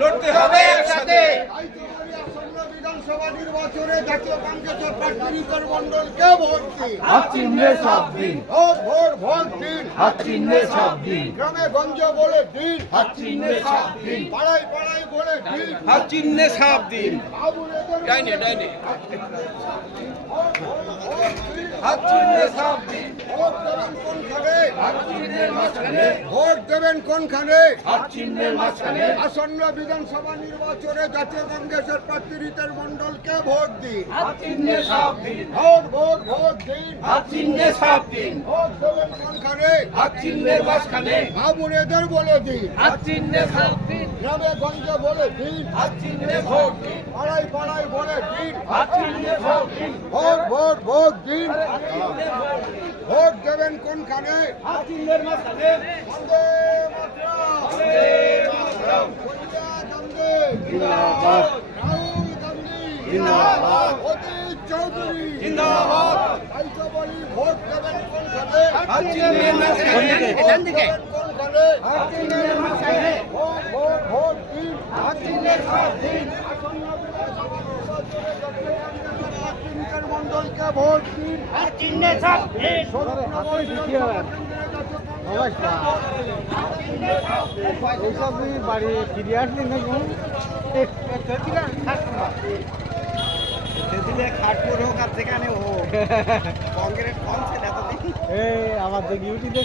লড়তে হবে একসাথে। বিধানসভা নির্বাচনে জাতীয় কংগ্রেসের প্রার্থীর মন্ডলকে ভোট দিন। হাত চিহ্নে সব দিন, ভোট ভোট ভোট দিন। হাত চিহ্নে সব দিন, গ্রামে গঞ্জে বলে দিন। হাত চিহ্নে সব দিন, পাড়ায় পাড়ায় বলে দিন। হাত চিহ্নে সাপ দিন। বাবুরেদের ডাইনে ডাইনে ভোট ভোট ভোট দিন। হাত চিহ্নে সাপ দিন। ভোট দেবেন কোনখানে? হাত চিহ্নের মাঝখানে, ভোট দেবেন কোনখানে? হাত চিহ্নের মাঝখানে, আসন্ন বিধানসভা নির্বাচনে জাতীয় কংগ্রেসের প্রার্থী রিতের মন্ডলকে ভোট দিন। হাত চিহ্নে সব দিন, ভোট ভোট ভোট দিন। হাত চিহ্নে সব দিন, ভোট দেবেন কোনখানে? হাত চিহ্নের মাঝখানে, বাবুরেদের বলে দিন। হাত চিহ্নে সব দিন, গ্রামে গঞ্জে বলে দিন। হাত চিহ্নে ভোট দিন, পাড়ায় পাড়ায় বলে দিন। হাত চিহ্নে ভোট দিন, ভোট ভোট ভোট দিন। ভোট দেবেন কোনখানে? হাত চিহ্নের মাঝখানে, বন্দে মাতরম। সোনিয়া গান্ধী। জিন্দাবাদ, রাহুল গান্ধী। জিন্দাবাদ, অতীত চৌধুরী। জিন্দাবাদ, আইসা বলি ভোট দেবেন কোনখানে? হাত চিহ্নের মাঝখানে। ভোট দেবেন কোনখানে? হাত চিহ্নের মাঝখানে, ভোট ভোট ভোট দিন। হাত চিহ্নের সব দিন, আসন্ন বিধানসভা নির্বাচনে জাতীয় কংগ্রেসের প্রার্থীর মন্ডলকে ভোট দিন। হাত চিহ্নে সব দিন, স্বরূপনগর বিধানসভা কেন্দ্রে জাতীয় এইসব বাড়ি ফিরে আসলি নাকি খাটপুর হোক আর যেখানে হোক কংগ্রেস কনসেপ্ট এতদিন এই আমার দেখি ইউটিউবে